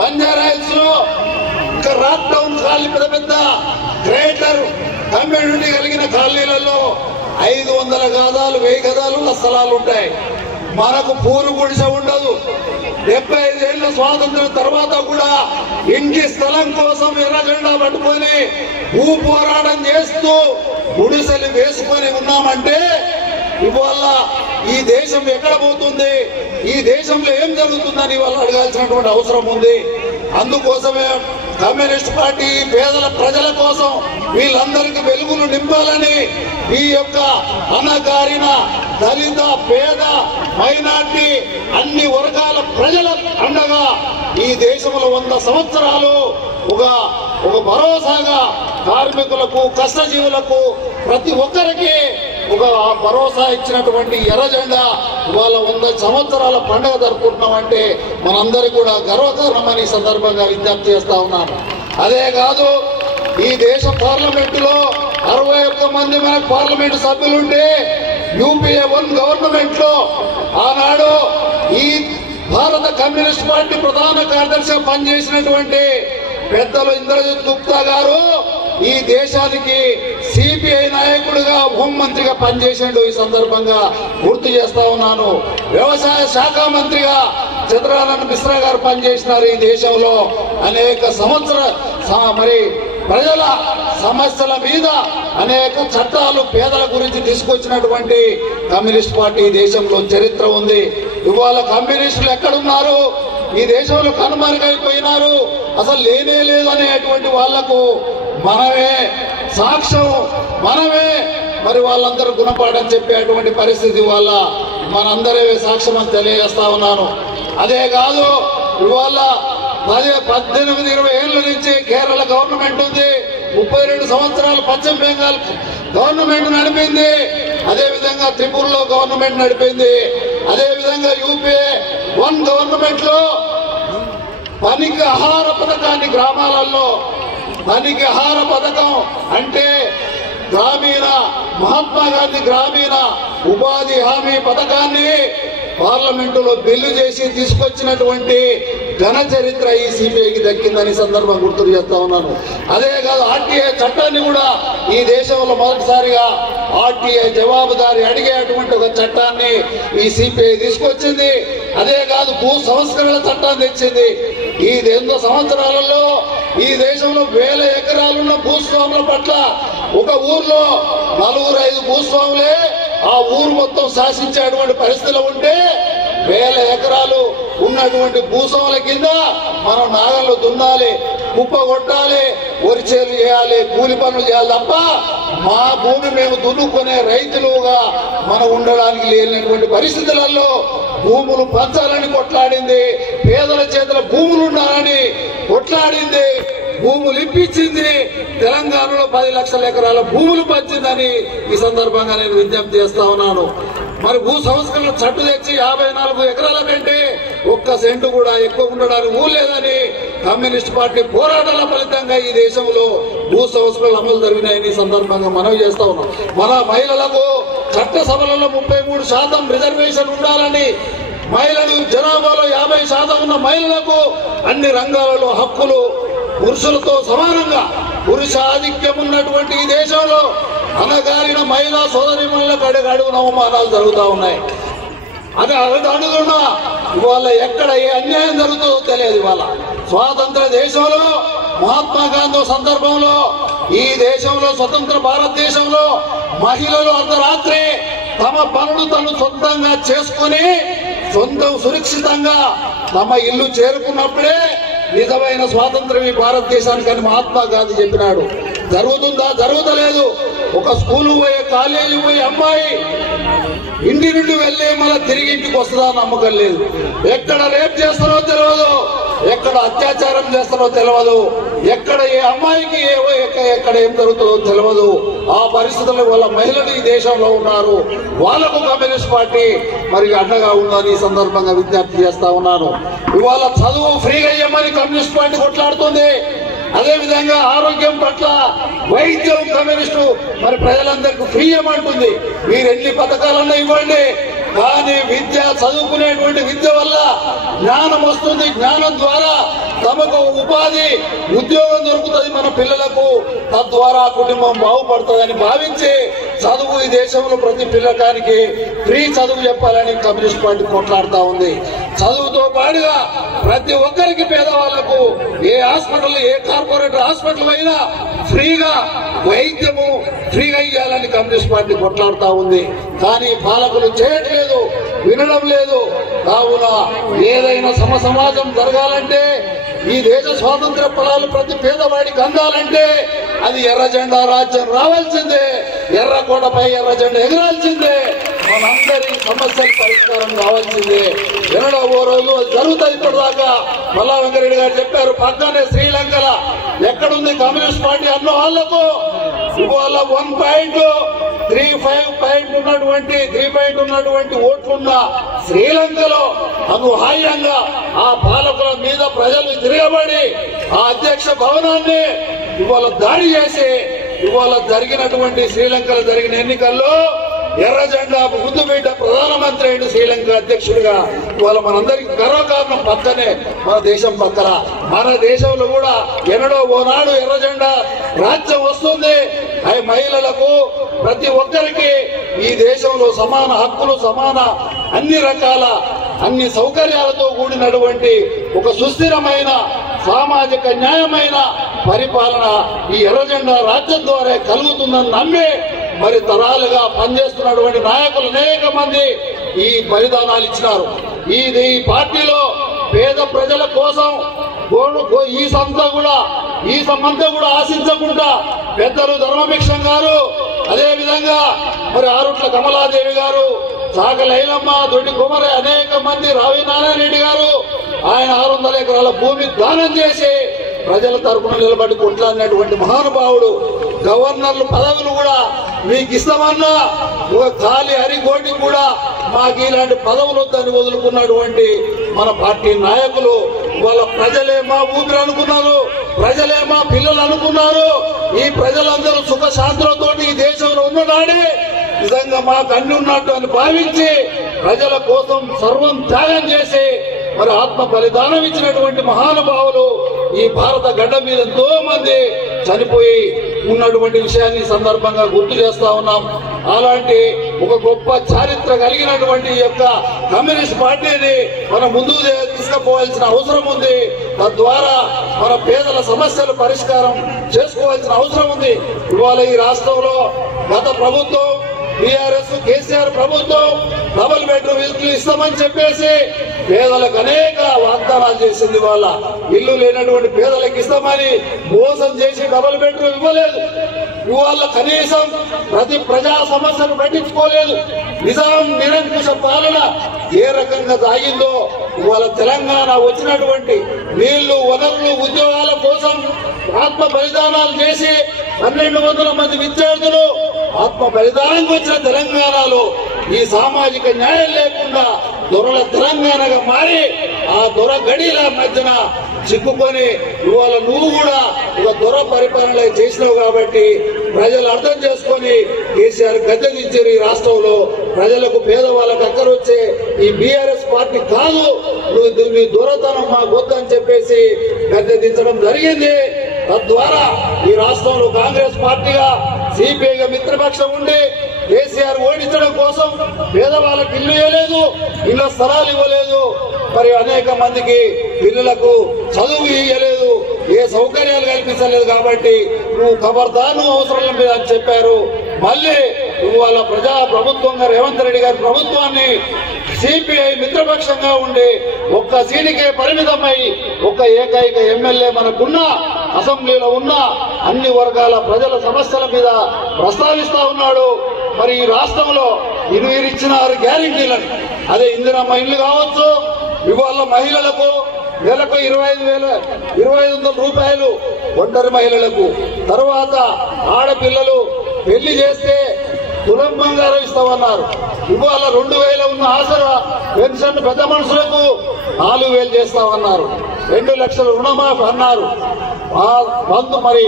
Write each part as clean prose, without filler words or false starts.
బంజారాహిల్స్ లో rock town colony పెద్ద పెద్ద గ్రేటర్ కమ్యూనిటీ కలిగిన కాలనీలలో 500 గజాలు 1000 గజాలు స్థలాలు ఉంటాయి. మనకు పూరు గుడిసె ఉండదు. 75 ఏళ్ల స్వాతంత్రం తర్వాత కూడా ఇంటి స్థలం కోసం ఎర్ర జెండా పట్టుకొని భూ పోరాటం చేస్తూ గుడిసెలు వేసుకొని ఉన్నామంటే ఇవాళ ఈ దేశం ఎక్కడ పోతుంది, ఈ దేశంలో ఏం జరుగుతుందని వాళ్ళు అడగాల్సినటువంటి అవసరం ఉంది. అందుకోసమే కమ్యూనిస్ట్ పార్టీ పేదల ప్రజల కోసం వీళ్ళందరికీ వెలుగులు నింపాలని ఈ యొక్క అణగారిన దళిత పేద మైనార్టీ అన్ని వర్గాల ప్రజల అండగా ఈ దేశంలో 100 సంవత్సరాలు ఒక భరోసాగా కార్మికులకు కష్టజీవులకు ప్రతి ఒక్కరికి ఒక భరోసా ఇచ్చినటువంటి ఎర్ర జెండా ఇవాళ 100 సంవత్సరాల పండుగ జరుపుకుంటున్నామంటే మనందరికీ కూడా గర్వకారణమని సందర్భంగా విజ్ఞప్తి చేస్తా ఉన్నాను. అదే కాదు ఈ దేశ పార్లమెంటులో 61 మంది మనకు పార్లమెంటు సభ్యులుంటే యూపీఏ 1 గవర్నమెంట్ లో ఆనాడు ఈ భారత కమ్యూనిస్ట్ పార్టీ ప్రధాన కార్యదర్శిగా పనిచేసినటువంటి పెద్దలు ఇంద్రజిత్ గుప్తా గారు ఈ దేశానికి సిపిఐ నాయకుడిగా హోంమంత్రిగా పనిచేసాడు. ఈ సందర్భంగా గుర్తు చేస్తా ఉన్నాను. వ్యవసాయ శాఖ మంత్రిగా చంద్రానంద మిశ్రా గారు పనిచేసినారు. ఈ దేశంలో అనేక మరి ప్రజల సమస్యల మీద అనేక చట్టాలు పేదల గురించి తీసుకొచ్చినటువంటి కమ్యూనిస్ట్ పార్టీ ఈ దేశంలో చరిత్ర ఉంది. ఇవాళ కమ్యూనిస్టులు ఎక్కడున్నారు, ఈ దేశంలో కనుమరుగైపోయినారు, అసలు లేనే లేదు అనేటువంటి వాళ్లకు మనమే సాక్ష్యం, మనమే మరి వాళ్ళందరూ గుణపాఠం చెప్పేటువంటి పరిస్థితి వల్ల మనందరే సాక్ష్యం అని తెలియజేస్తా ఉన్నాను. అదే కాదు ఇవాళ 18-20 ఏళ్ల నుంచి కేరళ గవర్నమెంట్ ఉంది, 32 సంవత్సరాలు పశ్చిమ బెంగాల్ గవర్నమెంట్ నడిపింది, అదేవిధంగా త్రిపురలో గవర్నమెంట్ నడిపింది, అదేవిధంగా యూపీఏ 1 గవర్నమెంట్ లో పనికి ఆహార పథకాన్ని గ్రామాలలో పనికి ఆహార పథకం అంటే గ్రామీణ మహాత్మా గాంధీ గ్రామీణ ఉపాధి హామీ పథకాన్ని పార్లమెంటులో బిల్లు చేసి తీసుకొచ్చినటువంటి ఘన చరిత్ర ఈ సిపిఐకి దక్కిందని సందర్భం గుర్తు చేస్తా ఉన్నాను. అదే కాదు ఆర్టీఐ చట్టాన్ని కూడా ఈ దేశంలో మొదటిసారిగా ఆర్టీఐ జవాబుదారీ అడిగేటువంటి ఒక చట్టాన్ని ఈ సిపిఐ తీసుకొచ్చింది. అదే కాదు భూ సంస్కరణ చట్టాన్ని తెచ్చింది. ఈ 100 సంవత్సరాలలో ఈ దేశంలో 1000 ఎకరాలున్న భూస్వాముల పట్ల ఒక ఊర్లో 4-5 భూస్వాములే ఆ ఊరు మొత్తం శాసించేటువంటి పరిస్థితులు ఉంటే 1000 ఎకరాలు ఉన్నటువంటి భూస్వాముల కింద మనం నాగళ్ళు దున్నాలి, కుప్ప కొట్టాలి, వరిచేలు చేయాలి, కూలి పనులు చేయాలి తప్ప మా భూమి మేము దున్నుకునే రైతులుగా మనం ఉండడానికి లేనటువంటి పరిస్థితులలో భూములు పంచాలని కొట్లాడింది, పేదల చేతుల భూములు ఉండాలని కొట్లాడింది, భూములు ఇప్పించింది, తెలంగాణలో 10 లక్షల ఎకరాల భూములు పంచిందని ఈ సందర్భంగా నేను విజ్ఞప్తి చేస్తా ఉన్నాను. మరి భూ సంస్కరణ చట్టు తెచ్చి 54 ఎకరాల కంటే 1 సెంటు కూడా ఎక్కువ ఉండడానికి ఊలేదని కమ్యూనిస్ట్ పార్టీ పోరాటాల ఫలితంగా ఈ దేశంలో భూ సంస్కరణలు అమలు జరిగినాయని సందర్భంగా మనవి చేస్తా ఉన్నాం. మన మహిళలకు చట్టసభలలో 33% రిజర్వేషన్ ఉండాలని, మహిళలు జనాభాలో 50% ఉన్న మహిళలకు అన్ని రంగాలలో హక్కులు పురుషులతో సమానంగా పురుష ఆధిక్యం ఉన్నటువంటి ఈ దేశంలో అనగారిన మహిళా సోదరిమణులకు అడుగడుగున అవమానాలు జరుగుతూ ఉన్నాయి. అది అడుగుతున్నా ఇవాళ ఎక్కడ ఏ అన్యాయం జరుగుతుందో తెలియదు. ఇవాళ స్వాతంత్ర దేశంలో మహాత్మా గాంధీ సందర్భంలో ఈ దేశంలో స్వతంత్ర భారతదేశంలో మహిళలు అర్ధరాత్రి తమ పనులు తను సొంతంగా చేసుకుని సురక్షితంగా తమ ఇల్లు చేరుకున్నప్పుడే నిజమైన స్వాతంత్రం ఈ భారతదేశానికి మహాత్మా గాంధీ చెప్పినాడు. జరుగుతుందా? జరుగుతలేదు. ఒక స్కూలు పోయే కాలేజీ పోయే అమ్మాయి ఇంటి నుండి వెళ్ళి మళ్ళీ తిరిగి ఇంటికి వస్తుందా నమ్మకం లేదు. ఎక్కడ రేప్ చేస్తారో తెలియదు, ఎక్కడ అత్యాచారం చేస్తారో తెలియదు, ఎక్కడ ఏ అమ్మాయికి ఎక్కడ ఏం జరుగుతుందో తెలియదు. ఆ పరిస్థితుల వల్ల మహిళలు ఈ దేశంలో ఉన్నారు. వాళ్లకు కమ్యూనిస్ట్ పార్టీ మరి అండగా ఉందని ఈ సందర్భంగా విజ్ఞప్తి చేస్తా ఉన్నాను. ఇవాళ చదువు ఫ్రీగా ఇవ్వమని కమ్యూనిస్ట్ పార్టీ కొట్లాడుతుంది. అదేవిధంగా ఆరోగ్యం పట్ల వైద్యం కమ్యూనిస్టు మరి ప్రజలందరికీ ఫ్రీ ఇవ్వమంటుంది. మీరు ఎన్ని పథకాలన్నా ఇవ్వండి, కానీ విద్య, చదువుకునేటువంటి విద్య వల్ల జ్ఞానం వస్తుంది. జ్ఞానం ద్వారా తమకు ఉపాధి, ఉద్యోగం దొరుకుతుంది మన పిల్లలకు. తద్వారా కుటుంబం బాగుపడుతుందని భావించి చదువు ఈ దేశంలో ప్రతి పిల్లకానికి ఫ్రీ చదువు చెప్పాలని కమ్యూనిస్ట్ పార్టీ కొట్లాడుతూ ఉంది. చదువుతో పాటుగా ప్రతి ఒక్కరికి, పేదవాళ్లకు ఏ హాస్పిటల్, ఏ కార్పొరేట్ హాస్పిటల్ అయినా ఫ్రీగా వైద్యము ఫ్రీగా ఇవ్వాలని కమ్యూనిస్ట్ పార్టీ కొట్లాడుతూ ఉంది. కానీ పాలకులు చేయట్లేదు, వినడం లేదు. కావున ఏదైనా సమాజం జరగాలంటే, ఈ దేశ స్వాతంత్ర ఫలాలు ప్రతి పేదవాడికి అందాలంటే అది ఎర్ర జెండా రాజ్యం రావాల్సిందే, ఎర్రకోటపై ఎర్ర జెండా ఎగరాల్సిందే, మనందరి సమస్యల పరిష్కారం కావాల్సిందే. ఎన్నడో ఓ రోజు జరుగుతుంది. ఇప్పటిదాకా మల్లా వెంకరెడ్డి గారు చెప్పారు, పక్కనే శ్రీలంకల ఎక్కడుంది కమ్యూనిస్ట్ పార్టీ అన్న వాళ్లకు ఇవాళ 3 ఉన్నటువంటి ఓట్లున్న శ్రీలంకలో అనుహాయంగా ఆ పాలకుల మీద ప్రజలు తిరగబడి ఆ అధ్యక్ష భవనాన్ని ఇవాళ దాడి చేసి ఇవాళ జరిగినటువంటి శ్రీలంకలో జరిగిన ఎన్నికల్లో ఎర్ర జెండా ముందు బిడ్డ ప్రధానమంత్రి అయిన శ్రీలంక అధ్యక్షుడిగా ఇవాళ మనందరికీ గర్వకారణం. పక్కనే మన దేశం పక్కన, మన దేశంలో కూడా ఎన్నడో ఓనాడు ఎర్ర జెండా రాజ్యం వస్తుంది. అవి మహిళలకు, ప్రతి ఒక్కరికి ఈ దేశంలో సమాన హక్కులు, సమాన అన్ని రకాల అన్ని సౌకర్యాలతో కూడినటువంటి ఒక సుస్థిరమైన సామాజిక న్యాయమైన పరిపాలన ఈ ఎర్ర జెండా రాజ్యం ద్వారా కలుగుతుందని నమ్మి మరి తరాలుగా పనిచేస్తున్నటువంటి నాయకులు అనేక మంది ఈ బలిదానాలు ఇచ్చినారు. ఈ పార్టీలో పేద ప్రజల కోసం ఈ సమంతా కూడా ఆశించకుండా పెద్దలు ధర్మభిక్షం గారు, అదే విధంగా మరి ఆరుట్ల కమలాదేవి గారు, చాకలైలమ్మ, దొడ్డి కుమర, అనేక మంది రావి నారాయణరెడ్డి గారు ఆయన 600 ఎకరాల భూమి దానం చేసి ప్రజల తరపున నిలబడి కొట్లాడినటువంటి మహానుభావుడు. గవర్నర్లు పదవులు కూడా మీకు ఇస్తామన్నా ఒక ఖాళీ హరికోటి కూడా మాకు ఇలాంటి పదవులు వద్దని వదులుకున్నటువంటి మన పార్టీ నాయకులు వాళ్ళ ప్రజలే మా ఊపిరి అనుకున్నారు, ప్రజలే మా పిల్లలు అనుకున్నారు. ఈ ప్రజలందరూ సుఖ శాంతులతో ఈ దేశంలో ఉన్ననాడే నిజంగా మాకు అన్ని ఉన్నట్టు అని భావించి ప్రజల కోసం సర్వం త్యాగం చేసి మరి ఆత్మ బలిదానం ఇచ్చినటువంటి మహానుభావులు ఈ భారత గడ్డ మీద ఎంతో మంది చనిపోయి ఉన్నటువంటి విషయాన్ని సందర్భంగా గుర్తు చేస్తా ఉన్నాం. అలాంటి ఒక గొప్ప చారిత్ర కలిగినటువంటి యొక్క కమ్యూనిస్ట్ పార్టీని మనం ముందుకు తీసుకుపోవాల్సిన అవసరం ఉంది. తద్వారా మన పేదల సమస్యలు పరిష్కారం చేసుకోవాల్సిన అవసరం ఉంది. ఇవాళ ఈ రాష్ట్రంలో గత ప్రభుత్వం టీఆర్ఎస్ కేసీఆర్ ప్రభుత్వం డబుల్ బెడ్రూమ్ ఇల్లు ఇస్తామని చెప్పేసి పేదలకు అనేక వాగ్దానాలు చేసింది. వాళ్ళ ఇల్లు లేనటువంటి పేదలకు ఇస్తామని మోసం చేసి డబుల్ బెడ్రూమ్ ఇవ్వలేదు. ఇవాళ కనీసం ప్రతి ప్రజా సమస్యను పట్టించుకోలేదు. నిజాం నిరంకుశ పాలన ఏ రకంగా సాగిందో ఇవాళ తెలంగాణ వచ్చినటువంటి నీళ్లు, వనరులు, ఉద్యోగాల కోసం ఆత్మ బలిదానాలు చేసి 1200 మంది విద్యార్థులు ఆత్మ బలిదానానికి వచ్చిన తెలంగాణలో ఈ సామాజిక న్యాయం లేకుండా దొరల తెలంగాణగా మారి ఆ దొర గడిల మధ్యన చిక్కుకొని ఇవాళ నువ్వు కూడా ఒక దొర పరిపాలన చేసినావు కాబట్టి ప్రజలు అర్థం చేసుకొని కేసీఆర్ గద్దె దించారు. ఈ రాష్ట్రంలో ప్రజలకు, పేదవాళ్ళకు అక్కరొచ్చే ఈ బీఆర్ఎస్ పార్టీ కాదు, నువ్వు దొరతనం మా వద్దని చెప్పేసి గద్దె దించడం జరిగింది. తద్వారా ఈ రాష్ట్రంలో కాంగ్రెస్ పార్టీగా సిపిఐగా మిత్రపక్షం ఉండి కేసీఆర్ ఓడించడం కోసం పేదవాళ్ళకి ఇల్లు ఇవ్వలేదు, ఇళ్ల స్థలాలు ఇవ్వలేదు, మరి అనేక మందికి పిల్లలకు చదువు ఇవ్వలేదు, ఏ సౌకర్యాలు కల్పించలేదు. కాబట్టి నువ్వు ఖబర్దారు అవసరం లేదు అని చెప్పారు. మళ్ళీ ఇవాళ ప్రజా ప్రభుత్వంగా రేవంత్ రెడ్డి గారి ప్రభుత్వాన్ని సిపిఐ మిత్రపక్షంగా ఉండి ఒక్క సీటుకే పరిమితమై ఒక ఏకైక ఎమ్మెల్యే మనకున్న అసెంబ్లీలో ఉన్న అన్ని వర్గాల ప్రజల సమస్యల మీద ప్రస్తావిస్తా ఉన్నాడు. మరి ఈ రాష్ట్రంలో ఇచ్చిన 6 గ్యారెంటీలను, అదే ఇందిరమ్మ ఇల్లు కావచ్చు, ఇవాళ మహిళలకు నెలకు 25,000 రూపాయలు ఒంటరి మహిళలకు, తర్వాత ఆడపిల్లలు పెళ్లి చేస్తే తులం బంగారం ఇస్తామన్నారు. ఇవాళ 2,000 ఉన్న ఆసరా పెన్షన్ పెద్ద మనుషులకు 4,000 చేస్తామన్నారు. 2 లక్షల రుణమాఫీ అన్నారు. మరి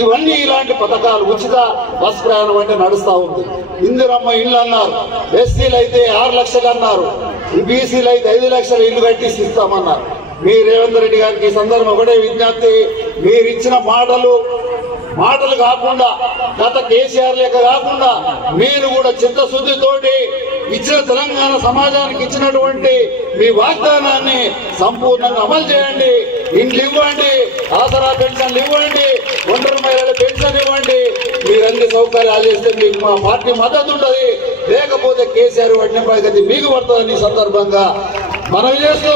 ఇవన్నీ ఇలాంటి పథకాలు, ఉచిత బస్ ప్రయాణం అంటే నడుస్తూ ఉంది. ఇందిరమ్మ ఇల్లు అన్నారు, ఎస్సీలు అయితే 6 లక్షలు అన్నారు, బీసీలు అయితే 5 లక్షల ఇల్లు కట్టిసి ఇస్తామన్నారు. మీ రేవంత్ రెడ్డి గారికి ఈ సందర్భం ఒకటే విజ్ఞప్తి, మీరు ఇచ్చిన మాటలు కాకుండా గత కేసీఆర్ లెక్క కాకుండా మీరు కూడా చిత్తశుద్ధితోటి ఇచ్చిన తెలంగాణ సమాజానికి ఇచ్చినటువంటి మీ వాగ్దానాన్ని సంపూర్ణంగా అమలు చేయండి. ఇండ్లు ఇవ్వండి, ఆసరా పెన్షన్లు ఇవ్వండి, ఒంటరి మహిళల పెన్షన్ ఇవ్వండి. మీరు అన్ని సౌకర్యాలు చేస్తే మీకు మా పార్టీ మద్దతు ఉంటుంది. లేకపోతే కేసీఆర్ పట్టిన పద్ధతి మీకు పడుతుందని సందర్భంగా మనవి చేస్తూ